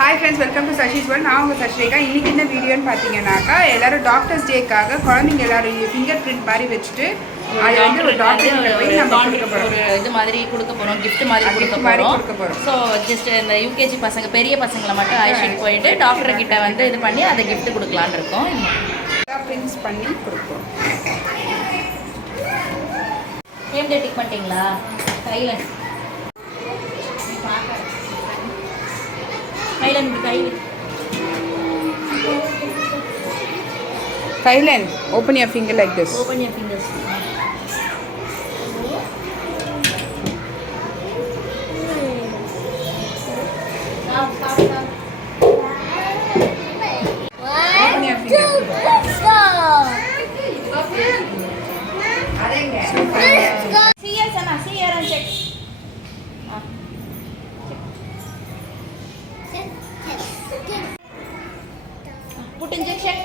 Hi friends, welcome to Sashi's world. நான் உங்கள் சஷ்ரேகா. இன்றைக்கி என்ன வீடியோன்னு பார்த்தீங்கன்னாக்கா, எல்லோரும் டாக்டர்ஸ் டேக்காக குழந்தைங்க எல்லோரும் ஃபிங்கர் பிரிண்ட் மாதிரி வச்சுட்டு அது வந்து ஒரு டாக்டர் போய் நம்ம கொடுக்க போகிறோம். ஒரு இது மாதிரி கொடுக்க போகிறோம், கிஃப்ட் மாதிரி கொடுக்க போகிறோம். ஸோ ஜஸ்ட் இந்த யூகேஜி பசங்க பெரிய பசங்களை மட்டும் அழைச்சிட்டு போயிட்டு டாக்டர்கிட்ட வந்து இது பண்ணி அதை கிஃப்ட் கொடுக்கலான்னு இருக்கோம். பிரிண்ட்ஸ் பண்ணி கொடுப்போம். நேம் டேட் டிக் பண்ணிட்டீங்களா? கையில் Kylan, open your finger like this. Open your fingers. Open your finger. See here, Sana. See here and check. Put injection.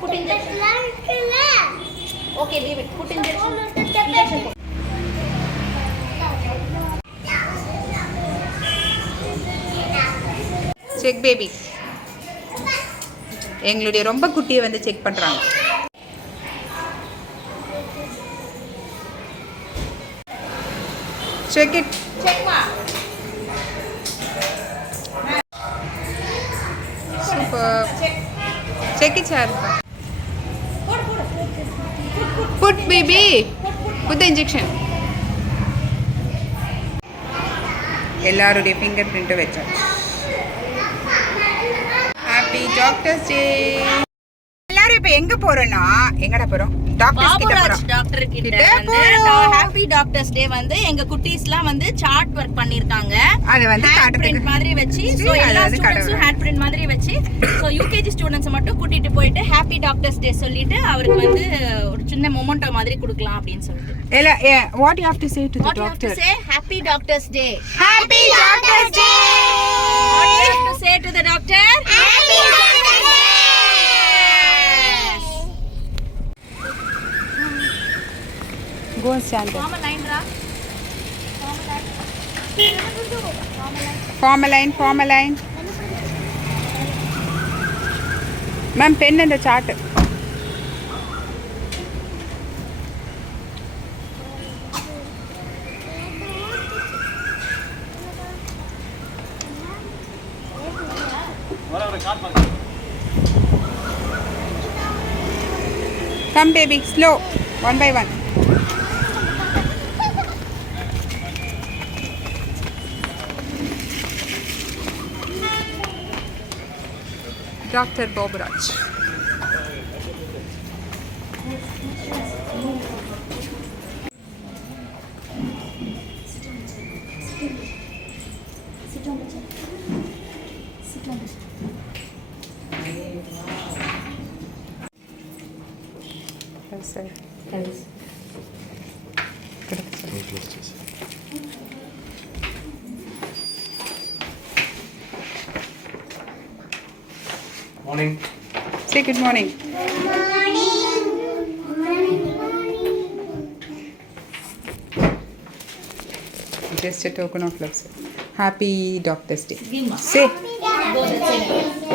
Put injection. Okay, leave it. Put injection. Injection. Check baby. எங்களுடைய ரொம்ப குட்டியை வந்து செக் பண்றாங்க. Check it. Check ma. Super. Check. Check it, Charika. Put baby. Put the injection. எல்லாருடைய finger print வச்சாச்சு. Happy doctors டே. எல்லாரும் இப்போ எங்க போறோம்னா, எங்கடா போறோம்? டாக்டர்ஸ் கிட்ட போறோம். டாக்டர் கிட்ட வந்து ஹாப்பி டாக்டர்ஸ் டே வந்து எங்க குட்டீஸ்லாம் வந்து சார்ட் வொர்க் பண்ணிருக்காங்க. அது வந்து ஹேண்ட் பிரிண்ட் மாதிரி வெச்சி, சோ எல்லா ஸ்டூடண்ட்ஸும் ஹேண்ட் பிரிண்ட் மாதிரி வெச்சி, சோ யூகேஜி ஸ்டூடண்ட்ஸ் மட்டும் கூட்டிட்டு போயிட்டு ஹாப்பி டாக்டர்ஸ் டே சொல்லிட்டு அவருக்கு வந்து ஒரு சின்ன மொமெண்டோ மாதிரி கொடுக்கலாம் அப்படினு சொல்லிட்டு. What you have to say to the doctor? What you have to say? Happy Doctors Day. Happy Doctors Day. What you have to say to the doctor? Happy Doctors Day. Go and stand there. Form a line, Ra. Form a line. Form a line. Ma'am, pen and the chart. Come baby, slow, one by one. Dr. Bobraj. Morning. Say good morning. Just a token of love, sir. Happy Doctors Day. Say.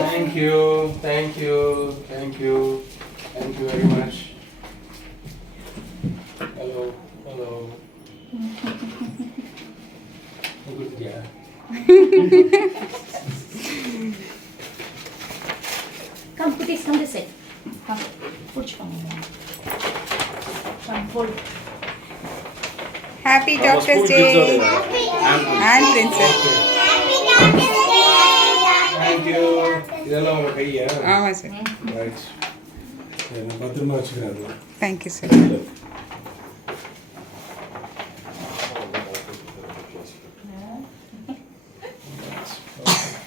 Thank you. Thank you. Thank you. Thank you very much. Hello. Hello. Good, yeah. Come, cookies, come this side. Come, push from here. Come, fold. Happy Doctors Day. And Princess. Thank you. இதெல்லாம் உங்க கையா? ஆமா sir. Right. நான் பத்திரமா வச்சுக்கிறேன். Thank you, sir.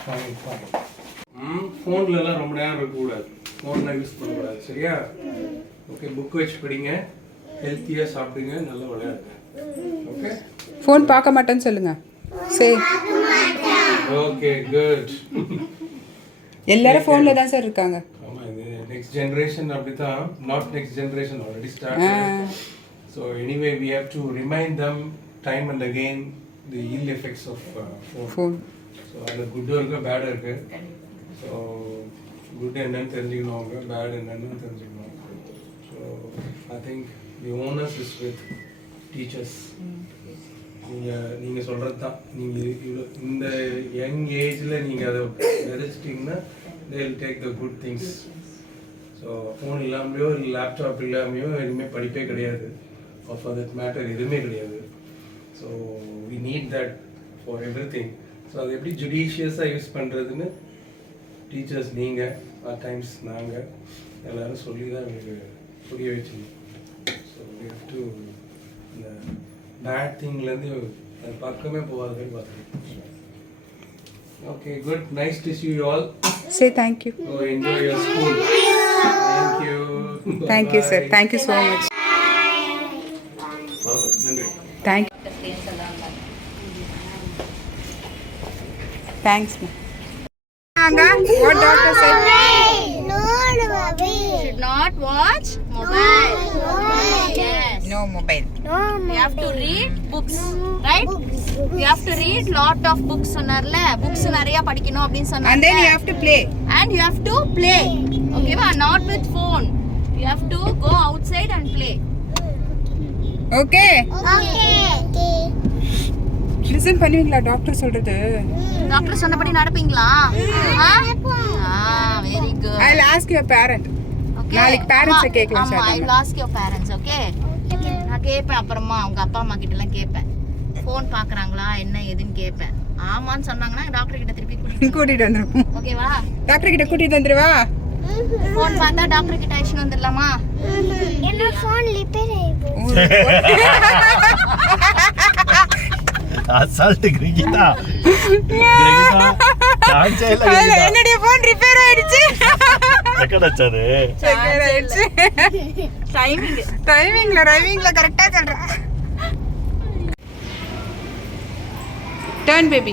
Fine, fine. ஃபோன்ல எல்லாம் ரொம்ப நேரம் இருக்க கூடாது. ஃபோன்லாம் யூஸ் பண்ண கூடாது. சரியா? ஓகே, புக் வச்சு படிங்க. ஹெல்த்தியா சாப்பிடுங்க, நல்லா விளையாடுங்க. ஓகே? ஃபோன் பார்க்க மாட்டேன்னு சொல்லுங்க. சே. Okay, good. எல்லாரும் ஃபோன்ல தான் சார் இருக்காங்க. ஆமா, இது நெக்ஸ்ட் ஜெனரேஷன் அப்படிதான். Not next generation already start. So anyway, we have to remind them time and again the ill effects of phone. Phone. So so அதில் குட்டும் இருக்குது பேடும் இருக்குது. ஸோ குட் என்னன்னு தெரிஞ்சுக்கணும், அவங்க பேட் என்னன்னு தெரிஞ்சுக்கணும். So I think the owners is with teachers. நீங்கள் சொல்கிறது தான், நீங்கள் இவ்வளோ இந்த யங் ஏஜில் நீங்கள் அதை விதைச்சிட்டிங்கன்னா they will take the good things. So phone இல்லாமலையோ இல்லை லேப்டாப் இல்லாமையோ எதுவுமே படிப்பே கிடையாது, ஃபார் தட் மேட்டர் எதுவுமே கிடையாது. So we need that for everything. So அது எப்படி ஜுடிஷியஸாக யூஸ் பண்ணுறதுன்னு டீச்சர்ஸ் நீங்கள், அட் டைம்ஸ் நாங்கள் எல்லோரும் சொல்லி தான் எங்களுக்கு புரிய வச்சுக்கணும். ஸோ வி ஹவ் டு இந்த பேட் திங்லேருந்து அது பக்கமே போகாத மாதிரி பார்த்துக்கணும். Okay, good, nice to see you all. Say thank you. Oh, enjoy your school. Thank you. Thank you, sir. Thank you so much. Thank you. Thanks, ma'am. What doctor said? Should not watch mobile. Yes. No mobile. You have to read books, right? You have to read lot of books சொன்னார்ல, books நிறைய படிக்கணும் அப்படினு சொன்னாங்க. And then you have to play. And you have to play. Okay va? Not with phone. You have to go outside and play. Okay. Listen பண்ணுவீங்களா டாக்டர் சொல்றது? டாக்டர் சொன்னபடி நடப்பீங்களா? Very good. I'll ask your parent. Okay. நாளைக்கு parents கேட்கலாம் sir. I will ask your parents, okay? நான் கேட்பேன், அப்புறமா உங்க அப்பா அம்மா கிட்ட எல்லாம் கேட்பேன். ஃபோன் பாக்குறாங்களா என்ன ஏதுன்னு கேட்பேன். ஆமான்னு சொன்னாங்கன்னா டாக்டர் கிட்ட திருப்பி கூட்டிட்டு வந்துருவோம். ஓகேவா? டாக்டர் கிட்ட கூட்டிட்டு வந்துருவா. ஃபோன் பார்த்தா டாக்டர் கிட்ட ஐஷன் வந்துடலாமா? என்ன ஃபோன் ரிப்பேர் ஆயிடுச்சு. அசால்ட் கிரிகிதா சான்ஸ் இல்ல. என்னோட ஃபோன் ரிப்பேர் ஆயிடுச்சு. ரெக்கார்ட் ஆச்சாது. ரெக்கார்ட் ஆயிடுச்சு. டைமிங்ல கரெக்ட்டா சொல்றா. Turn baby.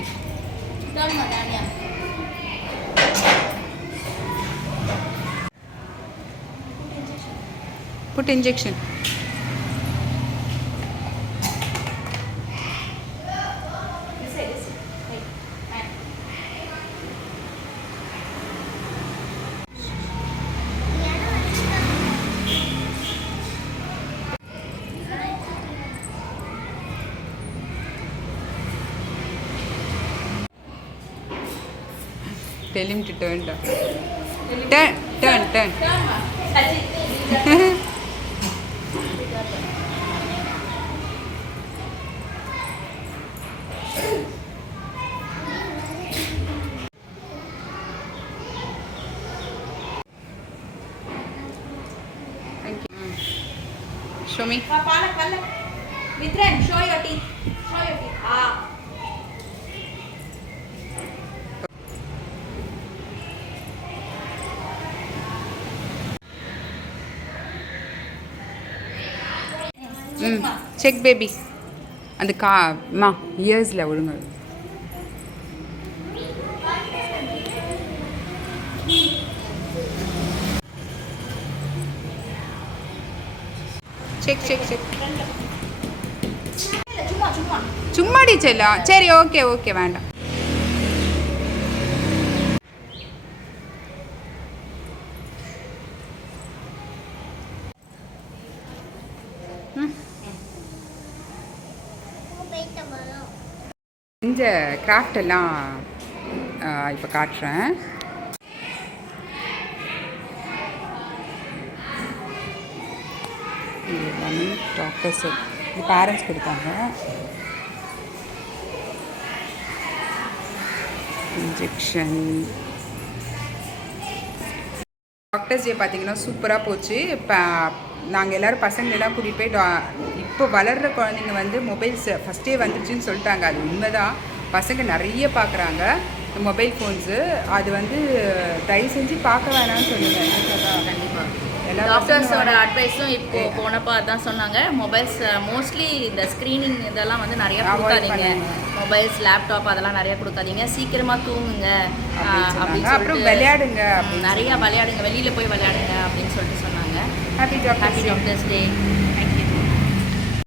Turn Madania. Put injection. Tell him to turn down. Turn. Thank you. Show me. Pala. Mitran, show your teeth. Check baby. அந்த மா இயர்ஸ்ல ஒழுங்கா. செக் சும்மாடி செல்லம். சரி, ஓகே வேண்டாம். இந்த கிராஃப்ட் எல்லாம் இப்போ காட்டுறேன். இது எல்லாமே டாக்டர்ஸ், இது பேரண்ட்ஸ் கொடுத்தாங்க. இன்ஜெக்ஷன். டாக்டர்ஸ் டே பார்த்தீங்கன்னா சூப்பராக போச்சு. இப்போ நாங்கள் எல்லோரும் பசங்களெல்லாம் கூட்டிகிட்டு போய் இப்போ வளர்கிற குழந்தைங்க வந்து மொபைல்ஸ் ஃபஸ்ட்டே வந்துச்சுன்னு சொல்லிட்டாங்க. அது உண்மைதான். பசங்க நிறைய பார்க்குறாங்க மொபைல் ஃபோன்ஸு. அது வந்து தயவு செஞ்சு பார்க்க வேணாம்னு சொல்லுங்கள். கண்டிப்பாக எல்லா டாக்டர்ஸோட அட்வைஸும் இப்போ போனப்போ அதான் சொன்னாங்க. மொபைல்ஸ் மோஸ்ட்லி இந்த ஸ்க்ரீனிங் இதெல்லாம் வந்து நிறைய கொடுக்காதீங்க. மொபைல்ஸ், லேப்டாப் அதெல்லாம் நிறைய கொடுக்காதீங்க. சீக்கிரமாக தூங்குங்க அப்படின்னு அப்புறம் விளையாடுங்க, நிறையா விளையாடுங்க, வெளியில் போய் விளையாடுங்க அப்படின்னு சொல்லிட்டு சொன்னாங்க. ஹாப்பி டாக்டர்ஸ் டே.